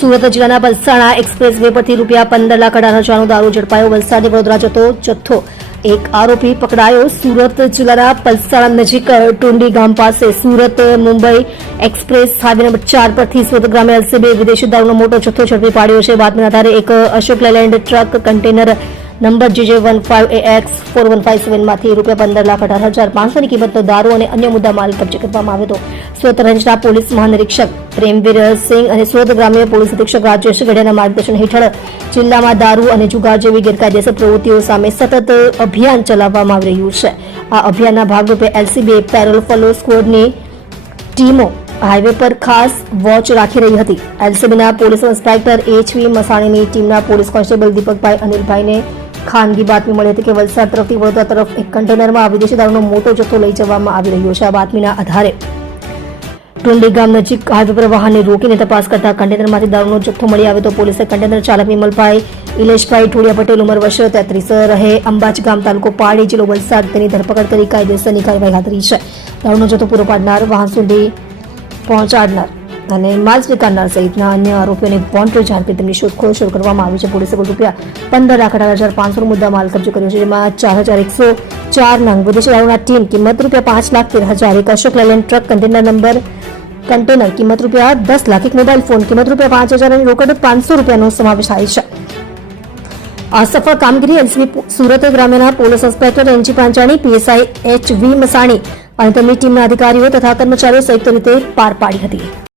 સુરત જિલ્લાના Valsad express way પરથી ₹15,18,000નો દારૂ ઝડપાયો। વલસાડથી વડોદરા જતો જથ્થો એક આરોપી પકડાયો। સુરત જિલ્લાના વલસાડ નજીક ટુંડી ગામ પાસે Surat Mumbai express highway number 4 પરથી સુરત ગ્રામે એલસીબી વિદેશી દારૂનો મોટો જથ્થો ઝડપી પાડ્યો છે। બાતમીના આધારે એક Ashok Leyland truck container number JJ15AX4157 માંથી ₹15,18,500ની કિંમતનો દારૂ અને અન્ય મુદ્દામાલ કબજે કરવામાં આવ્યો હતો। સુરત રેન્જના પોલીસ મહાનિરીક્ષક પ્રેમવીર સિંહ અને સુરત ગ્રામ્ય પોલીસ અધિક્ષક રાજેશ ગઢિયાના માર્ગદર્શન હેઠળ જિલ્લામાં દારૂ અને જુગાર જેવી ગેરકાયદેસર પ્રવૃત્તિઓ સામે સતત અભિયાન ચલાવવામાં આવી રહ્યું છે। આ અભિયાનના ભાગરૂપે એલસીબી પેરોલ ફોલો સ્ક્વોડની ટીમો હાઈવે પર ખાસ વોચ રાખી રહી હતી। એલસીબીના પોલીસ ઇન્સ્પેક્ટર HV મસાણીની ટીમના પોલીસ કોન્સ્ટેબલ દીપકભાઈ અનિલભાઈને ખાનગી બાતમી મળી હતી કે વલસાડ તરફથી વડોદરા તરફ એક કન્ટેનરમાં વિદેશી દારૂનો મોટો જથ્થો લઈ જવામાં આવી રહ્યો છે। આ બાતમીના આધારે ટુંડી ગામ નજીક હાઈવે પર વાહનને રોકીને તપાસ કરતા કન્ટેનરમાંથી દારૂનો જથ્થો મળી આવ્યો તો પોલીસે કન્ટેનર ચાલક વિમલભાઈ ઇલેશભાઈ ઠોડિયા પટેલ ઉંમર વર્ષ 33 રહે અંબાજ ગામ તાલુકો પારડી જિલ્લો વલસાડ તેની ધરપકડ કરી કાયદેસરની કાર્યવાહી હાથ ધરી છે। દારૂનો જથ્થો પૂરો પાડનાર વાહન સુધી પહોંચાડનાર અને માલ સ્વીકારનાર સહિતના અન્ય આરોપીઓને વોન્ટેડ જાહેર કરી તેમની શોધખોળ શરૂ કરવામાં આવી છે। પોલીસે કુલ ₹15,18,500 મુદ્દા માલ કબજે કર્યો છે, જેમાં 4,104 નંગ વિદેશી દારૂના ટીન કિંમત ₹5,13,000, એક અશોક લેલેન્ડ ટ્રક કન્ટેનર કિંમત ₹10,00,000, એક મોબાઈલ ફોન કિંમત ₹5,000 અને રોકડ ₹500નો સમાવેશ થાય છે। આ સફળ કામગીરી એલસીબી સુરત ગ્રામ્યના police inspector NG Panchani, PSI HV Masani અને તેમની ટીમના અધિકારીઓ તથા કર્મચારીઓ સંયુક્ત રીતે પાર પાડી હતી।